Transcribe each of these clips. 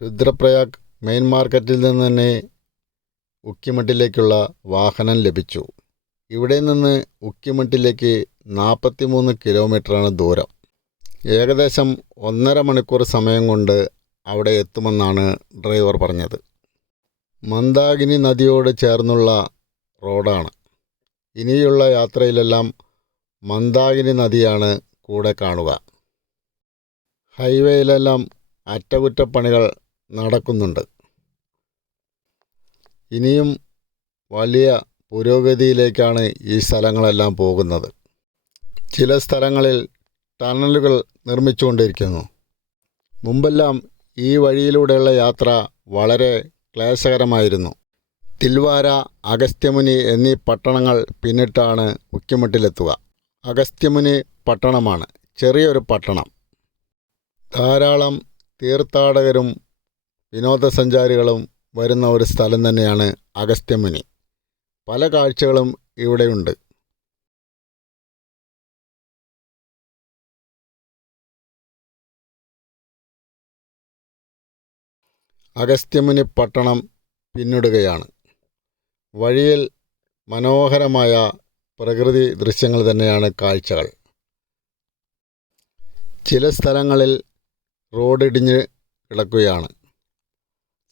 Rudraprayag main മാർക്കറ്റിൽ നിന്ന് തന്നെ ഉക്കിമഠിലേക്കുള്ള വാഹനം ലഭിച്ചു. ഇവിടെ നിന്ന് ഉക്കിമഠിലേക്ക് 43 കിലോമീറ്ററാണ് ദൂരം. ഏകദേശം 1.5 മണിക്കൂർ സമയം കൊണ്ട് അവിടെ എത്തുമെന്നാണ് ഡ്രൈവർ പറഞ്ഞത്. മന്ദാകിനി നദിയോട് ചേർന്നുള്ള റോഡാണ്. ഇനിയുള്ള യാത്രയിലെല്ലാം മന്ദാകിനി നദിയാണ് കൂടെ കാണുക. ഹൈവേയിലെല്ലാം അറ്റകുറ്റപ്പണികൾ നടക്കുന്നുണ്ട്. ഇനിയും വലിയ പുരോഗതിയിലേക്കാണ് ഈ സ്ഥലങ്ങളെല്ലാം പോകുന്നത്. ചില സ്ഥലങ്ങളിൽ ടണലുകൾ നിർമ്മിച്ചുകൊണ്ടിരിക്കുന്നു. മുമ്പെല്ലാം ഈ വഴിയിലൂടെയുള്ള യാത്ര വളരെ ക്ലേശകരമായിരുന്നു. തിൽവാര, അഗസ്ത്യമുനി എന്നീ പട്ടണങ്ങൾ പിന്നിട്ടാണ് ഉക്കിമഠിലെത്തുക. അഗസ്ത്യമുനി പട്ടണമാണ് ചെറിയൊരു പട്ടണം. ധാരാളം തീർത്ഥാടകരും വിനോദസഞ്ചാരികളും വരുന്ന ഒരു സ്ഥലം തന്നെയാണ് അഗസ്ത്യമുനി. പല കാഴ്ചകളും ഇവിടെയുണ്ട്. അഗസ്ത്യമുനി പട്ടണം പിന്നിടുകയാണ്. വഴിയിൽ മനോഹരമായ പ്രകൃതി ദൃശ്യങ്ങൾ തന്നെയാണ് കാഴ്ചകൾ. ചില സ്ഥലങ്ങളിൽ റോഡ് ഇടിഞ്ഞ് കിടക്കുകയാണ്.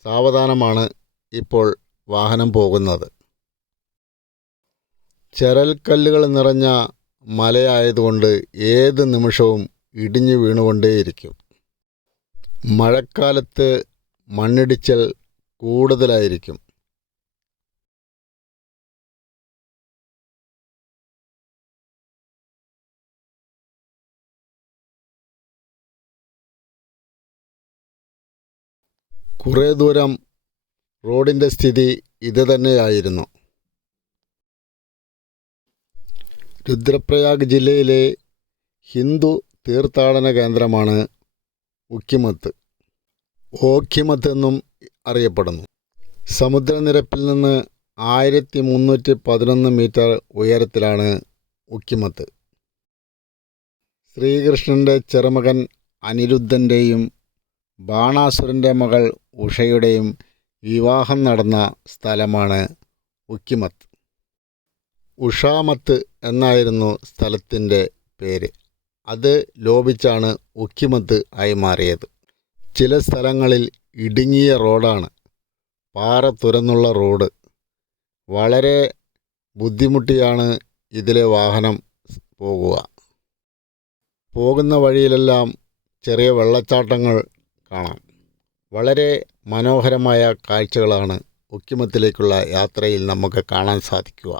സാവധാനമാണ് ഇപ്പോൾ വാഹനം പോകുന്നത്. ചരൽക്കല്ലുകൾ നിറഞ്ഞ മലയായതുകൊണ്ട് ഏത് നിമിഷവും ഇടിഞ്ഞു വീണുകൊണ്ടേയിരിക്കും. മഴക്കാലത്ത് മണ്ണിടിച്ചിൽ കൂടുതലായിരിക്കും. കുറേ ദൂരം റോഡിൻ്റെ സ്ഥിതി ഇത് തന്നെയായിരുന്നു. രുദ്രപ്രയാഗ് ജില്ലയിലെ ഹിന്ദു തീർത്ഥാടന കേന്ദ്രമാണ് ഉക്കിമത്ത്. ഓഖിമത്ത് എന്നും അറിയപ്പെടുന്നു. സമുദ്രനിരപ്പിൽ നിന്ന് 1311 മീറ്റർ ഉയരത്തിലാണ് ഉക്കിമത്ത്. ശ്രീകൃഷ്ണൻ്റെ ചെറുമകൻ അനിരുദ്ധൻ്റെയും ബാണാസുരൻ്റെ മകൾ ഉഷയുടെയും വിവാഹം നടന്ന സ്ഥലമാണ് ഉക്കിമത്ത്. ഉഷാമത്ത് എന്നായിരുന്നു സ്ഥലത്തിൻ്റെ പേര്. അത് ലോപിച്ചാണ് ഉക്കിമത്ത് ആയി മാറിയത്. ചില സ്ഥലങ്ങളിൽ ഇടുങ്ങിയ റോഡാണ്. പാറ തുരന്നുള്ള റോഡ്. വളരെ ബുദ്ധിമുട്ടിയാണ് ഇതിലെ വാഹനം പോകുന്ന വഴിയിലെല്ലാം ചെറിയ വെള്ളച്ചാട്ടങ്ങൾ കാണാം. വളരെ മനോഹരമായ കാഴ്ചകളാണ് ഉക്കിമത്തിലേക്കുള്ള യാത്രയിൽ നമുക്ക് കാണാൻ സാധിക്കുക.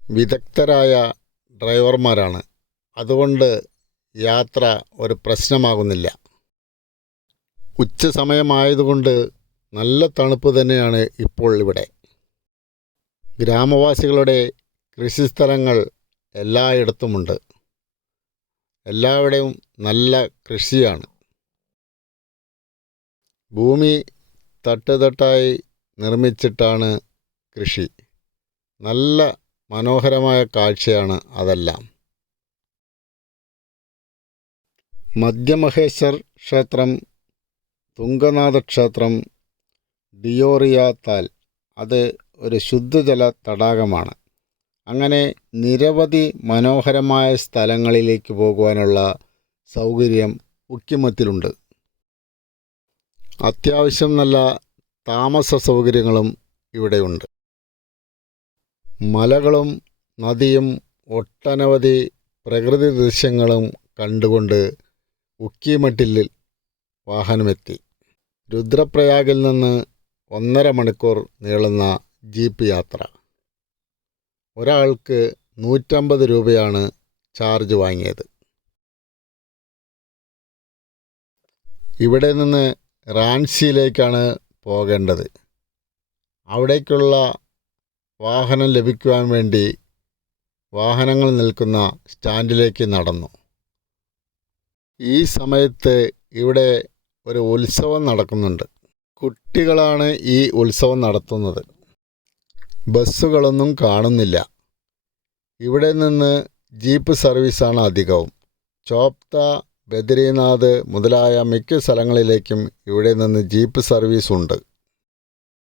വിദഗ്ധരായ ഡ്രൈവർമാരാണ്. അതുകൊണ്ട് യാത്ര ഒരു പ്രശ്നമാകുന്നില്ല. ഉച്ച സമയമായതുകൊണ്ട് നല്ല തണുപ്പ് തന്നെയാണ് ഇപ്പോൾ ഇവിടെ. ഗ്രാമവാസികളുടെ കൃഷിസ്ഥലങ്ങൾ എല്ലായിടത്തുമുണ്ട്. എല്ലാവിടെയും നല്ല കൃഷിയാണ്. ഭൂമി തട്ടുതട്ടായി നിർമ്മിച്ചിട്ടാണ് കൃഷി. നല്ല മനോഹരമായ കാഴ്ചയാണ് അതെല്ലാം. മധ്യമഹേശ്വർ ക്ഷേത്രം, തുംഗനാഥ ക്ഷേത്രം, ഡിയോറിയ താൽ അത് ഒരു ശുദ്ധജല തടാകമാണ്. അങ്ങനെ നിരവധി മനോഹരമായ സ്ഥലങ്ങളിലേക്ക് പോകുവാനുള്ള സൗകര്യം ഉക്കിമത്തിലുണ്ട്. അത്യാവശ്യം നല്ല താമസ സൗകര്യങ്ങളും ഇവിടെയുണ്ട്. മലകളും നദിയും ഒട്ടനവധി പ്രകൃതി ദൃശ്യങ്ങളും കണ്ടുകൊണ്ട് ഉക്കിമഠിൽ വാഹനമെത്തി. രുദ്രപ്രയാഗിൽ നിന്ന് 1.5 മണിക്കൂർ നീളുന്ന ജീപ്പ് യാത്ര. ഒരാൾക്ക് 150 രൂപയാണ് ചാർജ് വാങ്ങിയത്. ഇവിടെ നിന്ന് റാൻസിയിലേക്കാണ് പോകേണ്ടത്. അവിടേക്കുള്ള വാഹനം ലഭിക്കുവാൻ വേണ്ടി വാഹനങ്ങൾ നിൽക്കുന്ന സ്റ്റാൻഡിലേക്ക് നടന്നു. ഈ സമയത്ത് ഇവിടെ ഒരു ഉത്സവം നടക്കുന്നുണ്ട്. കുട്ടികളാണ് ഈ ഉത്സവം നടത്തുന്നത്. ബസ്സുകളൊന്നും കാണുന്നില്ല. ഇവിടെ നിന്ന് ജീപ്പ് സർവീസാണ് അധികവും. ചോപ്ത ബദരിനാഥ് മുതലായ മിക്ക സ്ഥലങ്ങളിലേക്കും ഇവിടെ നിന്ന് ജീപ്പ് സർവീസ് ഉണ്ട്.